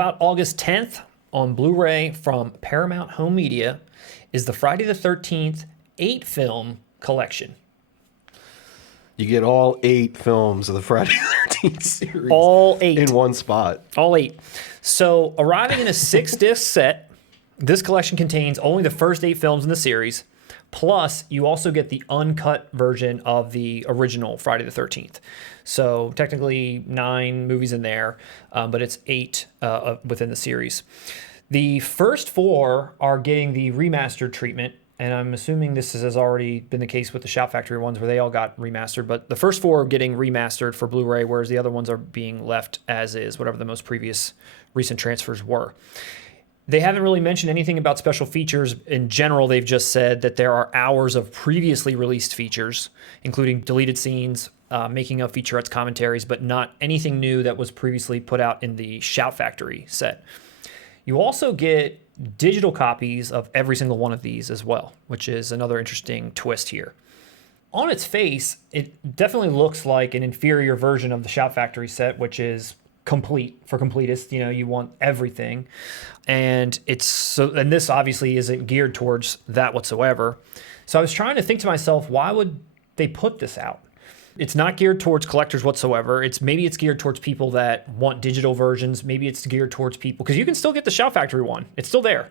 out August 10th on Blu-ray from Paramount Home Media is the Friday the 13th 8-film collection. You get all 8 films of the Friday the 13th series. All 8. In one spot. All 8. So arriving in a 6-disc set, this collection contains only the first 8 films in the series, plus you also get the uncut version of the original Friday the 13th. So technically 9 movies in there, but it's 8 within the series. The first 4 are getting the remastered treatment, and I'm assuming this has already been the case with the Shout Factory ones where they all got remastered, but the first 4 are getting remastered for Blu-ray, whereas the other ones are being left as is, whatever the most previous recent transfers were. They haven't really mentioned anything about special features. In general, they've just said that there are hours of previously released features, including deleted scenes, making of featurettes, commentaries, but not anything new that was previously put out in the Shout Factory set. You also get digital copies of every single one of these as well, which is another interesting twist here. On its face, it definitely looks like an inferior version of the Shout Factory set, which is complete for completists. You know, you want everything. And this obviously isn't geared towards that whatsoever. So I was trying to think to myself, why would they put this out? It's not geared towards collectors whatsoever. Maybe it's geared towards people that want digital versions. Maybe it's geared towards people, because you can still get the Shout Factory one. It's still there.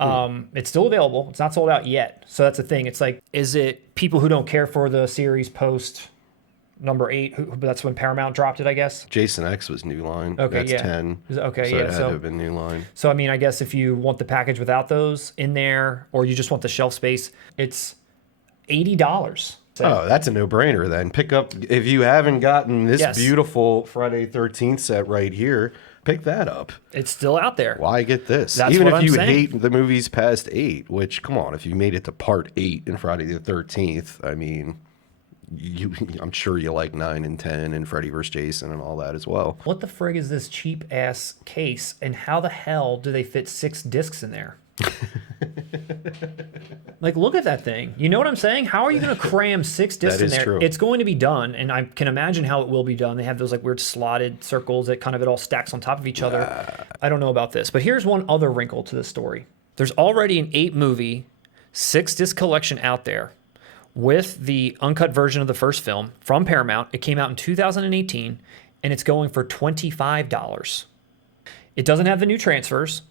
It's still available. It's not sold out yet. So that's the thing. It's like, is it people who don't care for the series post number 8? That's when Paramount dropped it, I guess. Jason X was New Line. Okay, that's yeah. 10. Okay, so yeah. it had to have been New Line. So I mean, I guess if you want the package without those in there, or you just want the shelf space, it's $80. Oh, that's a no-brainer then. Pick up, if you haven't gotten this beautiful Friday 13th set right here, pick that up. It's still out there. Why get this? That's Even what if I'm you saying. hate the movies past 8, which, come on, if you made it to part 8 in Friday the 13th, I mean, I'm sure you like 9 and 10 and Freddy vs. Jason and all that as well. What the frig is this cheap-ass case, and how the hell do they fit 6 discs in there? Like, look at that thing. You know what I'm saying? How are you going to cram 6 discs in there? True. It's going to be done, and I can imagine how it will be done. They have those like weird slotted circles that kind of it all stacks on top of each other. I don't know about this, but here's one other wrinkle to this story. There's already an 8-movie, 6-disc collection out there with the uncut version of the first film from Paramount. It came out in 2018, and it's going for $25. It doesn't have the new transfers,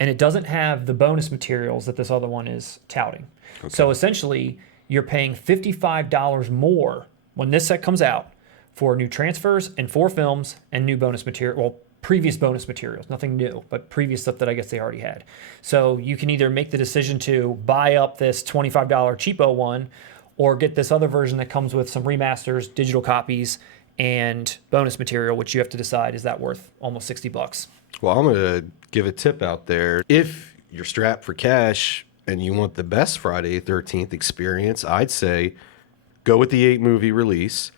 and it doesn't have the bonus materials that this other one is touting. Okay. So essentially, you're paying $55 more when this set comes out for new transfers and 4 films and new bonus material. Well, previous bonus materials, nothing new, but previous stuff that I guess they already had. So you can either make the decision to buy up this $25 cheapo one, or get this other version that comes with some remasters, digital copies, and bonus material, which you have to decide, is that worth almost $60? Well, I'm going to give a tip out there. If you're strapped for cash and you want the best Friday 13th experience, I'd say go with the 8-movie release,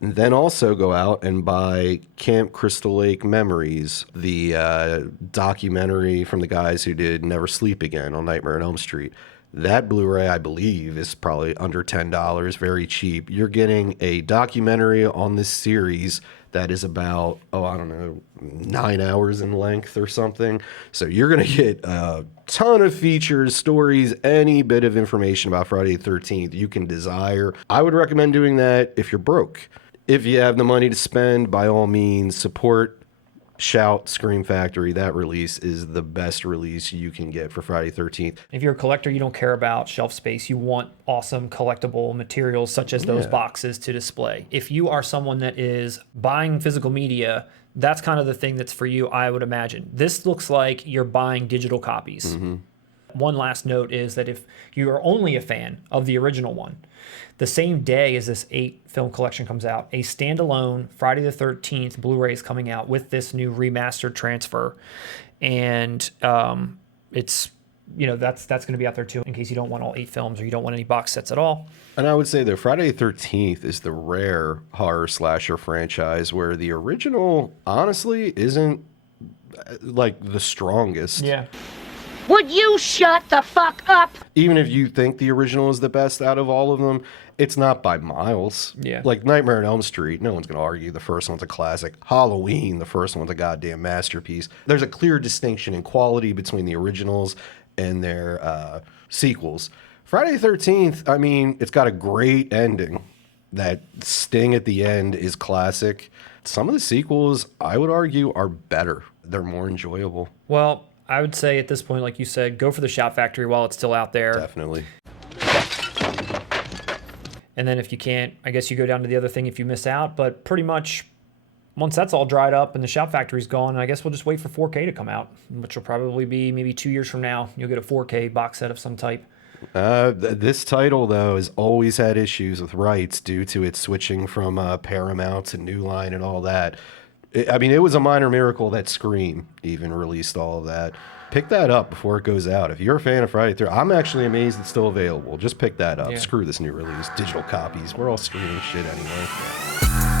and then also go out and buy Camp Crystal Lake Memories, the documentary from the guys who did Never Sleep Again on Nightmare on Elm Street. That Blu-ray, I believe, is probably under $10, very cheap. You're getting a documentary on this series that is about, 9 hours in length or something. So you're going to get a ton of features, stories, any bit of information about Friday the 13th you can desire. I would recommend doing that if you're broke. If you have the money to spend, by all means, support Shout Scream Factory. That release is the best release you can get for Friday 13th. If you're a collector, you don't care about shelf space. You want awesome collectible materials such as those boxes to display. If you are someone that is buying physical media, that's kind of the thing that's for you, I would imagine. This looks like you're buying digital copies. Mm-hmm. One last note is that if you are only a fan of the original one, the same day as this 8-film collection comes out, a standalone Friday the 13th Blu-ray is coming out with this new remastered transfer. And it's, that's going to be out there too, in case you don't want all 8 films or you don't want any box sets at all. And I would say that Friday the 13th is the rare horror slasher franchise where the original, honestly, isn't like the strongest. Yeah. Would you shut the fuck up? Even if you think the original is the best out of all of them, it's not by miles. Yeah. Like Nightmare on Elm Street, no one's going to argue the first one's a classic. Halloween, the first one's a goddamn masterpiece. There's a clear distinction in quality between the originals and their sequels. Friday the 13th, I mean, it's got a great ending. That sting at the end is classic. Some of the sequels, I would argue, are better. They're more enjoyable. Well, I would say at this point, like you said, go for the Shout Factory while it's still out there. Definitely. And then if you can't, I guess you go down to the other thing if you miss out. But pretty much once that's all dried up and the Shout Factory's gone, I guess we'll just wait for 4K to come out, which will probably be maybe 2 years from now. You'll get a 4K box set of some type. This title, though, has always had issues with rights due to it switching from Paramount to New Line and all that. I mean, it was a minor miracle that Scream even released all of that. Pick that up before it goes out. If you're a fan of Friday the 13th, I'm actually amazed it's still available. Just pick that up. Yeah. Screw this new release. Digital copies. We're all streaming shit anyway.